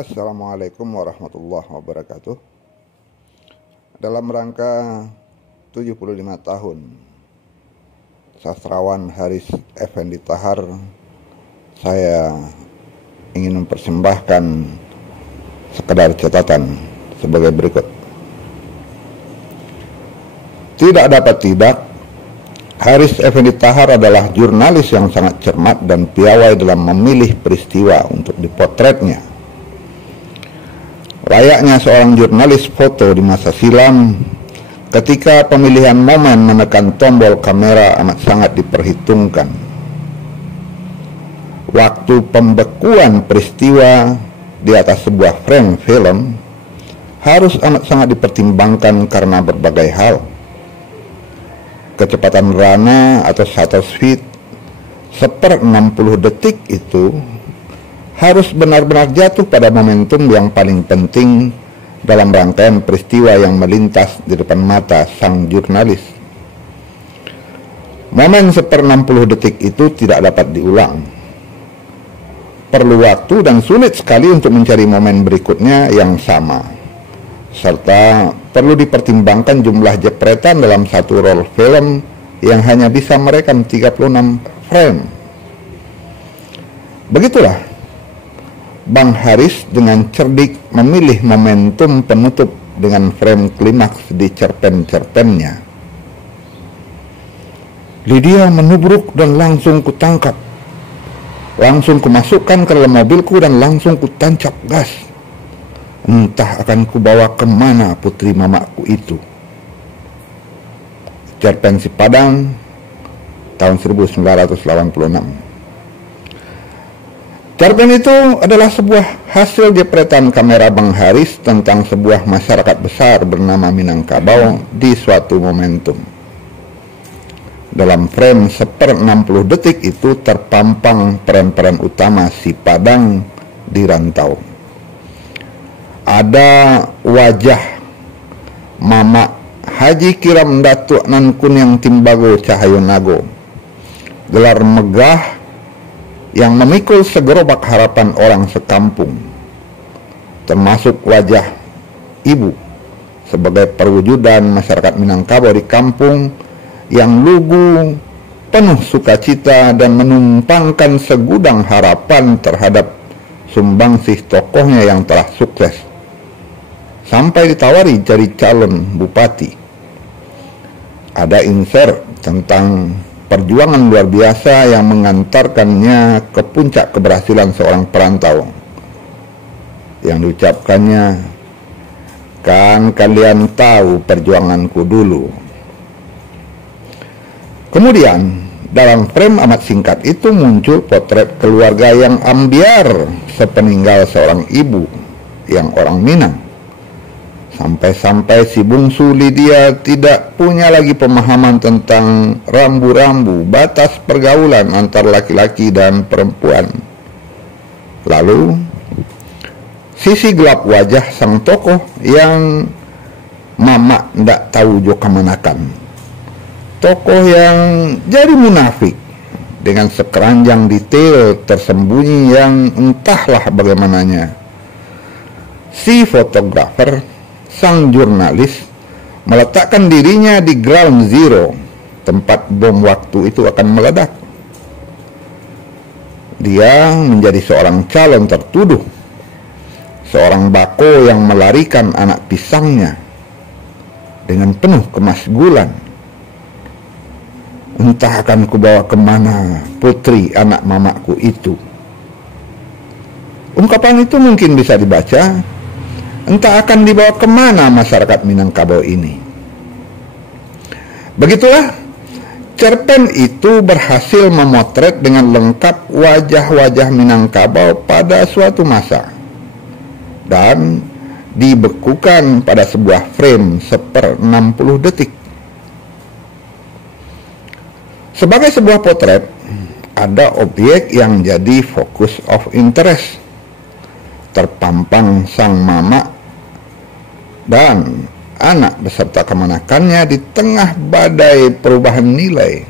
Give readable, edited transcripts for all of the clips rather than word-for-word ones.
Assalamualaikum warahmatullahi wabarakatuh. Dalam rangka 75 tahun sastrawan Haris Effendi Tahar, saya ingin mempersembahkan sekedar catatan sebagai berikut. Tidak dapat tidak, Haris Effendi Tahar adalah jurnalis yang sangat cermat dan piawai dalam memilih peristiwa untuk dipotretnya. Layaknya seorang jurnalis foto di masa silam, ketika pemilihan momen menekan tombol kamera amat sangat diperhitungkan. Waktu pembekuan peristiwa di atas sebuah frame film harus amat sangat dipertimbangkan karena berbagai hal. Kecepatan rana atau shutter speed 1/60 detik itu harus benar-benar jatuh pada momentum yang paling penting dalam rangkaian peristiwa yang melintas di depan mata sang jurnalis. Momen 1/60 detik itu tidak dapat diulang. Perlu waktu dan sulit sekali untuk mencari momen berikutnya yang sama. Serta perlu dipertimbangkan jumlah jepretan dalam satu roll film yang hanya bisa merekam 36 frame. Begitulah Bang Haris dengan cerdik memilih momentum penutup dengan frame klimaks di cerpen-cerpennya. Lydia menubruk dan langsung kutangkap. Langsung kumasukkan ke dalam mobilku dan langsung kutancap gas. Entah akan kubawa kemana putri mamaku itu. Cerpen Si Padang tahun 1986. Cerpen itu adalah sebuah hasil jepretan kamera Bang Haris tentang sebuah masyarakat besar bernama Minangkabau di suatu momentum. Dalam frame 1/60 detik itu terpampang peran-peran utama Si Padang di rantau. Ada wajah Mama Haji Kiram Datuk Nan Kunyang Timbago Cahyonago, gelar megah yang memikul segerobak harapan orang sekampung, termasuk wajah ibu sebagai perwujudan masyarakat Minangkabau di kampung yang lugu, penuh sukacita dan menumpangkan segudang harapan terhadap sumbangsih tokohnya yang telah sukses sampai ditawari jadi calon bupati. Ada insert tentang perjuangan luar biasa yang mengantarkannya ke puncak keberhasilan seorang perantau. Yang diucapkannya, kan kalian tahu perjuanganku dulu. Kemudian, dalam frame amat singkat itu muncul potret keluarga yang ambiar sepeninggal seorang ibu yang orang Minang. Sampai-sampai si bungsu Lydia tidak punya lagi pemahaman tentang rambu-rambu batas pergaulan antar laki-laki dan perempuan. Lalu, sisi gelap wajah sang tokoh yang mama ndak tahu jo kemanakan. Tokoh yang jadi munafik dengan sekeranjang detail tersembunyi yang entahlah bagaimananya. Si fotografer, sang jurnalis, meletakkan dirinya di ground zero, tempat bom waktu itu akan meledak. Dia menjadi seorang calon tertuduh, seorang bako yang melarikan anak pisangnya dengan penuh kemasgulan. Entah akan kubawa kemana putri anak mamaku itu. Ungkapan itu mungkin bisa dibaca, entah akan dibawa kemana masyarakat Minangkabau ini. Begitulah, cerpen itu berhasil memotret dengan lengkap wajah-wajah Minangkabau pada suatu masa dan dibekukan pada sebuah frame 1/60 detik. Sebagai sebuah potret, ada objek yang jadi focus of interest. Terpampang sang mama dan anak beserta kemanakannya di tengah badai perubahan nilai.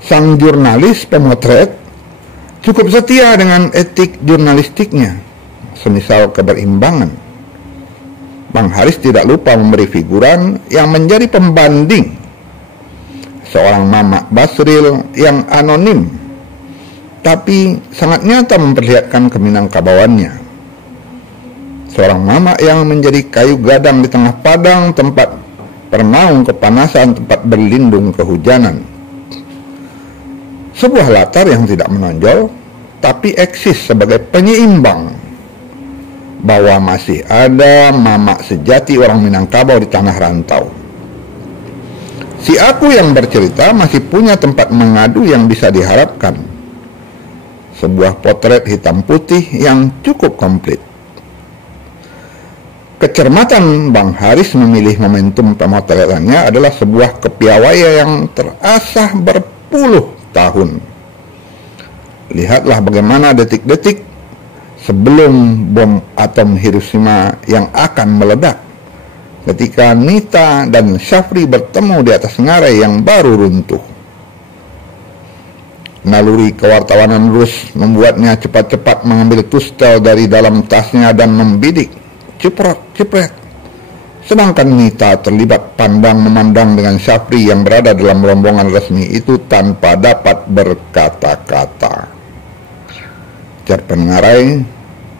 Sang jurnalis pemotret cukup setia dengan etik jurnalistiknya semisal keberimbangan. Bang Haris tidak lupa memberi figuran yang menjadi pembanding, seorang Mamak Basril yang anonim tapi sangat nyata memperlihatkan keminangkabawannya. Seorang mamak yang menjadi kayu gadang di tengah padang, tempat bernaung kepanasan, tempat berlindung kehujanan. Sebuah latar yang tidak menonjol tapi eksis sebagai penyeimbang bahwa masih ada mamak sejati orang Minangkabau di tanah rantau. Si aku yang bercerita masih punya tempat mengadu yang bisa diharapkan. Sebuah potret hitam putih yang cukup komplit. Kecermatan Bang Haris memilih momentum pemotretannya adalah sebuah kepiawaian yang terasah berpuluh tahun. Lihatlah bagaimana detik-detik sebelum bom atom Hiroshima yang akan meledak, ketika Nita dan Syafri bertemu di atas ngarai yang baru runtuh. Naluri kewartawanan Rus membuatnya cepat-cepat mengambil tustel dari dalam tasnya dan membidik, ceprot-cepret. Sedangkan Nita terlibat pandang-memandang dengan Syafri yang berada dalam rombongan resmi itu tanpa dapat berkata-kata. Cerpen Ngarai,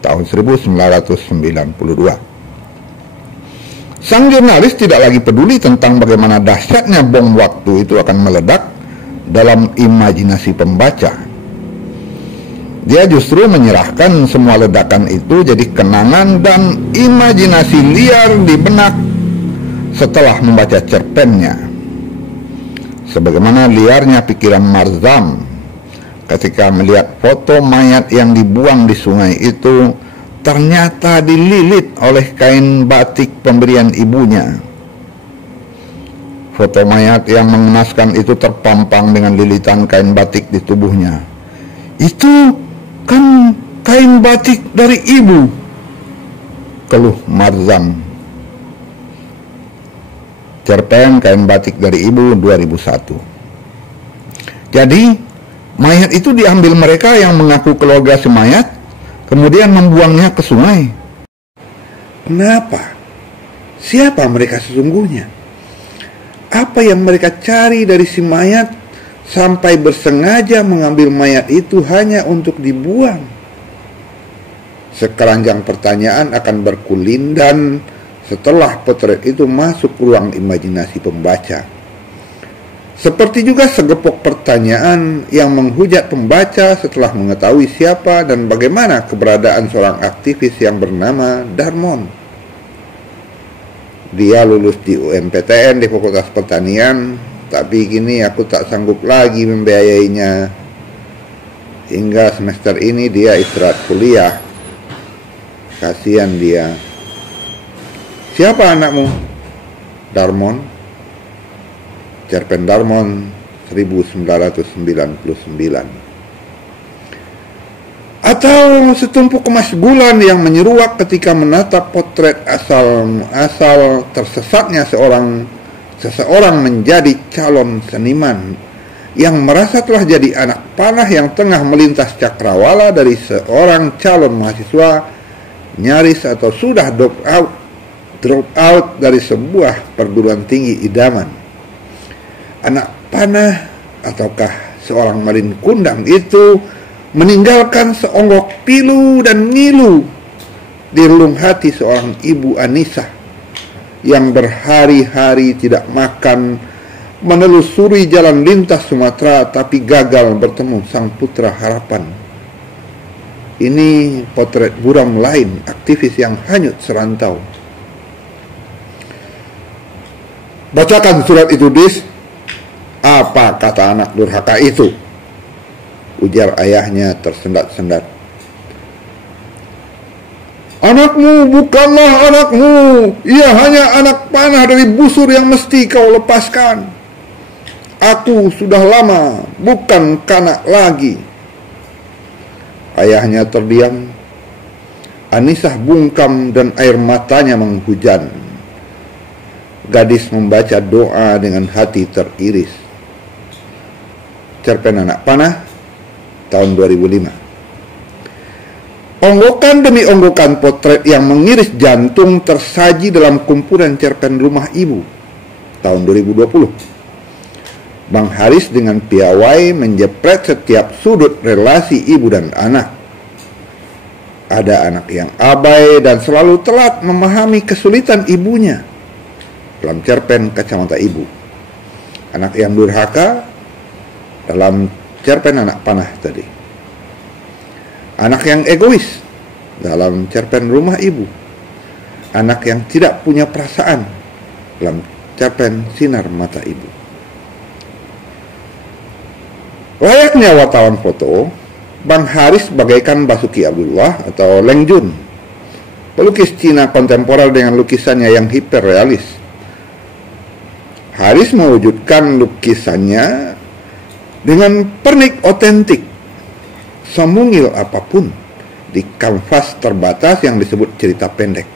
tahun 1992. Sang jurnalis tidak lagi peduli tentang bagaimana dahsyatnya bom waktu itu akan meledak dalam imajinasi pembaca. Dia justru menyerahkan semua ledakan itu jadi kenangan dan imajinasi liar di benak setelah membaca cerpennya. Sebagaimana liarnya pikiran Marzam ketika melihat foto mayat yang dibuang di sungai itu ternyata dililit oleh kain batik pemberian ibunya. Foto mayat yang mengenaskan itu terpampang dengan lilitan kain batik di tubuhnya. Itu kan kain batik dari ibu, keluh Marzam. Cerpen Kain Batik dari Ibu 2001. Jadi mayat itu diambil mereka yang mengaku keluarga si mayat, kemudian membuangnya ke sungai. Kenapa? Siapa mereka sesungguhnya? Apa yang mereka cari dari si mayat sampai bersengaja mengambil mayat itu hanya untuk dibuang? Sekeranjang pertanyaan akan berkulindan setelah potret itu masuk ruang imajinasi pembaca. Seperti juga segepok pertanyaan yang menghujat pembaca setelah mengetahui siapa dan bagaimana keberadaan seorang aktivis yang bernama Darmon. Dia lulus di UMPTN di Fakultas Pertanian, tapi kini aku tak sanggup lagi membiayainya. Hingga semester ini dia istirahat kuliah. Kasihan dia. Siapa anakmu? Darmon. Cerpen Darmon 1999. Atau setumpuk emas bulan yang menyeruak ketika menatap potret asal tersesatnya seseorang menjadi calon seniman yang merasa telah jadi anak panah yang tengah melintas cakrawala dari seorang calon mahasiswa nyaris atau sudah drop out dari sebuah perguruan tinggi idaman. Anak panah ataukah seorang malin kundang itu meninggalkan seonggok pilu dan ngilu di relung hati seorang ibu Anissa yang berhari-hari tidak makan, menelusuri jalan lintas Sumatera tapi gagal bertemu sang putra harapan. Ini potret buram lain aktivis yang hanyut serantau. Bacakan surat itu, Dis. Apa kata anak durhaka itu? Ujar ayahnya tersendat-sendat. Anakmu bukanlah anakmu. Ia hanya anak panah dari busur yang mesti kau lepaskan. Aku sudah lama bukan kanak lagi. Ayahnya terdiam. Anisah bungkam dan air matanya menghujan. Gadis membaca doa dengan hati teriris. Cerpen Anak Panah tahun 2005. Onggokan demi onggokan potret yang mengiris jantung tersaji dalam kumpulan cerpen Rumah Ibu tahun 2020. Bang Haris dengan piawai menjepret setiap sudut relasi ibu dan anak. Ada anak yang abai dan selalu telat memahami kesulitan ibunya dalam cerpen Kacamata Ibu. Anak yang durhaka dalam cerpen Anak Panah tadi. Anak yang egois dalam cerpen Rumah Ibu. Anak yang tidak punya perasaan dalam cerpen Sinar Mata Ibu. Layaknya wartawan foto, Bang Haris bagaikan Basuki Abdullah atau Leng Jun, pelukis Cina kontemporer dengan lukisannya yang hiperrealis. Haris mewujudkan lukisannya dengan pernik otentik, semungil apapun di kanvas terbatas yang disebut cerita pendek.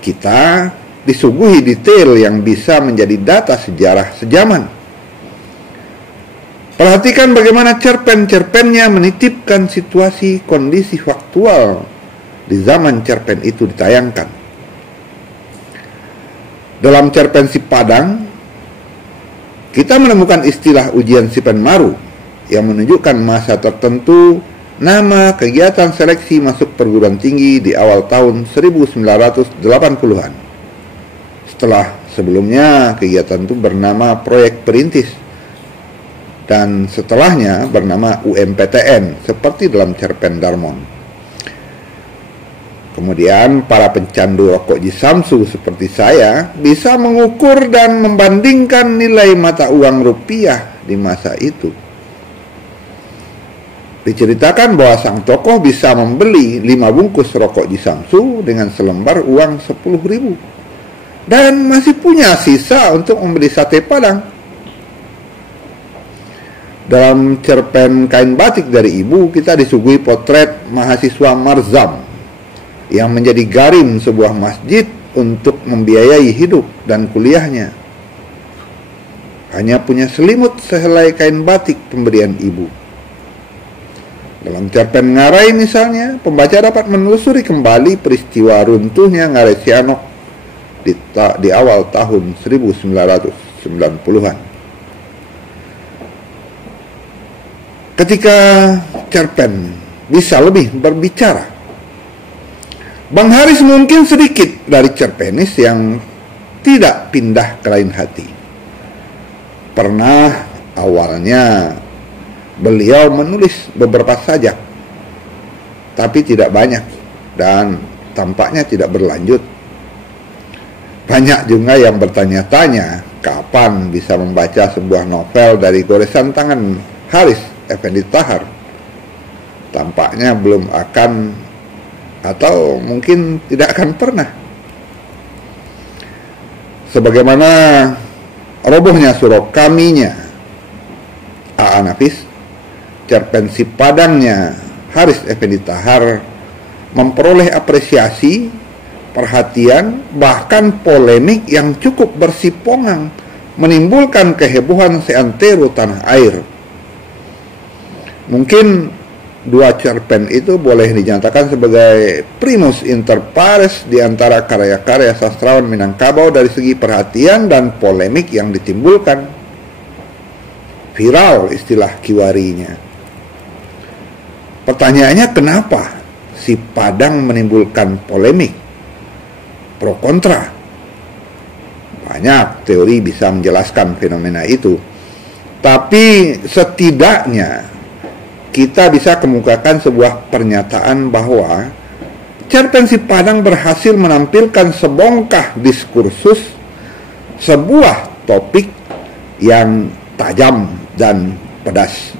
Kita disuguhi detail yang bisa menjadi data sejarah sejaman. Perhatikan bagaimana cerpen-cerpennya menitipkan situasi kondisi faktual di zaman cerpen itu ditayangkan. Dalam cerpen Si Padang, kita menemukan istilah ujian Sipenmaru yang menunjukkan masa tertentu nama kegiatan seleksi masuk perguruan tinggi di awal tahun 1980-an. Setelah sebelumnya kegiatan itu bernama Proyek Perintis dan setelahnya bernama UMPTN seperti dalam cerpen Darmon. Kemudian para pencandu rokok Jisamsu seperti saya bisa mengukur dan membandingkan nilai mata uang rupiah di masa itu. Diceritakan bahwa sang tokoh bisa membeli 5 bungkus rokok Jisamsu dengan selembar uang 10.000 dan masih punya sisa untuk membeli sate Padang. Dalam cerpen Kain Batik dari Ibu, kita disuguhi potret mahasiswa Marzam yang menjadi garim sebuah masjid untuk membiayai hidup dan kuliahnya. Hanya punya selimut sehelai kain batik pemberian ibu. Dalam cerpen Ngarai misalnya, pembaca dapat menelusuri kembali peristiwa runtuhnya Ngarai Sianok di awal tahun 1990-an. Ketika cerpen bisa lebih berbicara, Bang Haris mungkin sedikit dari cerpenis yang tidak pindah ke lain hati. Pernah awalnya beliau menulis beberapa sajak, tapi tidak banyak dan tampaknya tidak berlanjut. Banyak juga yang bertanya-tanya kapan bisa membaca sebuah novel dari goresan tangan Haris Effendi Tahar. Tampaknya belum akan, atau mungkin tidak akan pernah. Sebagaimana robohnya surau kaminya A.A. Nafis, cerpen Si Padangnya Haris Effendi Tahar memperoleh apresiasi, perhatian, bahkan polemik yang cukup bersipongang, menimbulkan kehebohan seantero tanah air. Mungkin dua cerpen itu boleh dinyatakan sebagai primus inter pares di antara karya-karya sastrawan Minangkabau dari segi perhatian dan polemik yang ditimbulkan. Viral istilah kiwarinya. Pertanyaannya, kenapa Si Padang menimbulkan polemik? Pro kontra. Banyak teori bisa menjelaskan fenomena itu. Tapi setidaknya kita bisa kemukakan sebuah pernyataan bahwa cerpen Si Padang berhasil menampilkan sebongkah diskursus sebuah topik yang tajam dan pedas,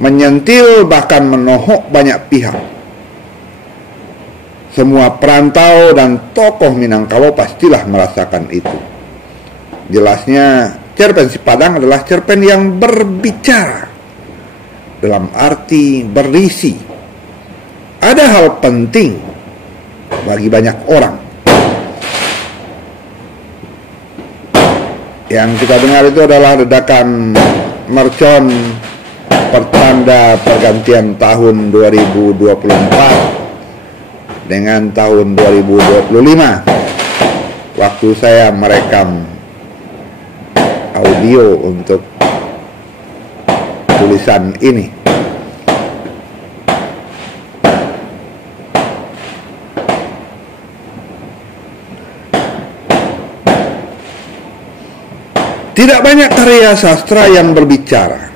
menyentil bahkan menohok banyak pihak. Semua perantau dan tokoh Minangkabau pastilah merasakan itu. Jelasnya cerpen Si Padang adalah cerpen yang berbicara, dalam arti berisi. Ada hal penting bagi banyak orang. Yang kita dengar itu adalah ledakan mercon pertanda pergantian tahun 2024 dengan tahun 2025 waktu saya merekam audio untuk tulisan ini. Tidak banyak karya sastra yang berbicara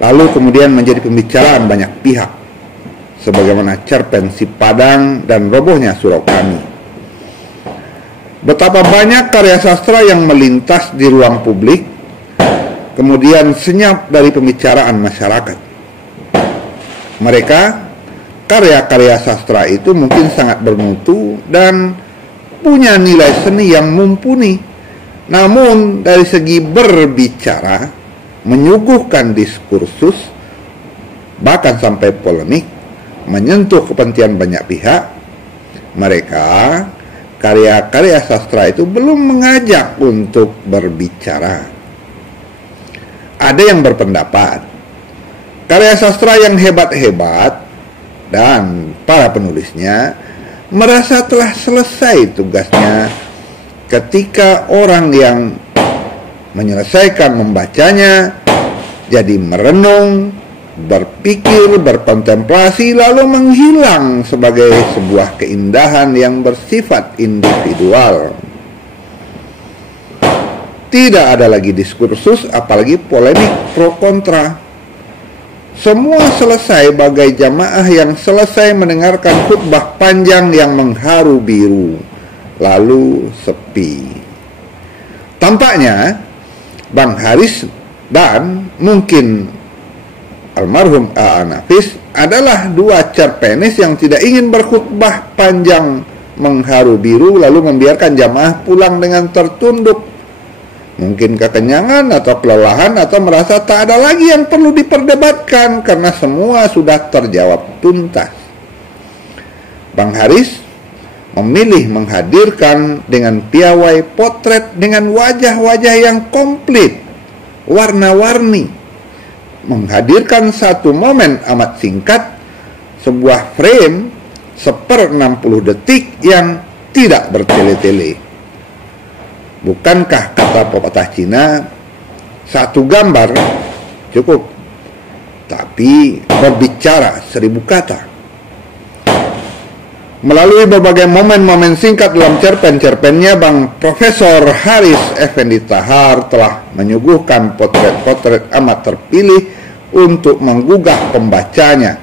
lalu kemudian menjadi pembicaraan banyak pihak, sebagaimana cerpen Si Padang dan robohnya Surau Kami. Betapa banyak karya sastra yang melintas di ruang publik, kemudian senyap dari pembicaraan masyarakat. Mereka, karya-karya sastra itu mungkin sangat bermutu dan punya nilai seni yang mumpuni. Namun dari segi berbicara, menyuguhkan diskursus, bahkan sampai polemik, menyentuh kepentingan banyak pihak, mereka, karya-karya sastra itu belum mengajak untuk berbicara. Ada yang berpendapat, karya sastra yang hebat-hebat dan para penulisnya merasa telah selesai tugasnya ketika orang yang menyelesaikan membacanya jadi merenung, berpikir, berkontemplasi, lalu menghilang sebagai sebuah keindahan yang bersifat individual. Tidak ada lagi diskursus, apalagi polemik pro kontra. Semua selesai bagai jamaah yang selesai mendengarkan khutbah panjang yang mengharu biru, lalu sepi. Tampaknya Bang Haris dan mungkin almarhum A.A. Nafis adalah dua cerpenis yang tidak ingin berkhutbah panjang mengharu biru lalu membiarkan jamaah pulang dengan tertunduk, mungkin kekenyangan atau kelelahan atau merasa tak ada lagi yang perlu diperdebatkan karena semua sudah terjawab tuntas. Bang Haris memilih menghadirkan dengan piawai potret dengan wajah-wajah yang komplit, warna-warni, menghadirkan satu momen amat singkat, sebuah frame 1/60 detik yang tidak bertele-tele. Bukankah kata pepatah Cina, satu gambar cukup, tapi berbicara 1000 kata. Melalui berbagai momen-momen singkat dalam cerpen-cerpennya, Bang Profesor Haris Effendi Tahar telah menyuguhkan potret-potret amat terpilih untuk menggugah pembacanya.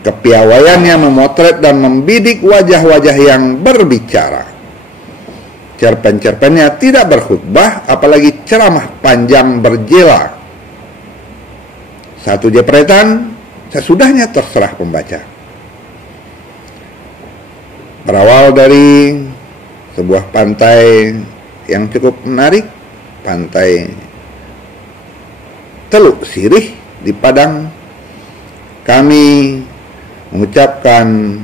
Kepiawaiannya memotret dan membidik wajah-wajah yang berbicara. Cerpen-cerpennya tidak berkhutbah, apalagi ceramah panjang berjela. Satu jepretan, sesudahnya terserah pembaca. Berawal dari sebuah pantai yang cukup menarik, pantai Teluk Sirih di Padang, kami mengucapkan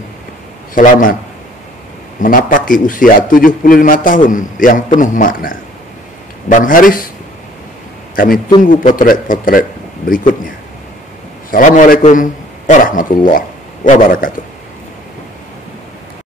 selamat menapaki usia 75 tahun yang penuh makna. Bang Haris, kami tunggu potret-potret berikutnya. Assalamualaikum warahmatullahi wabarakatuh.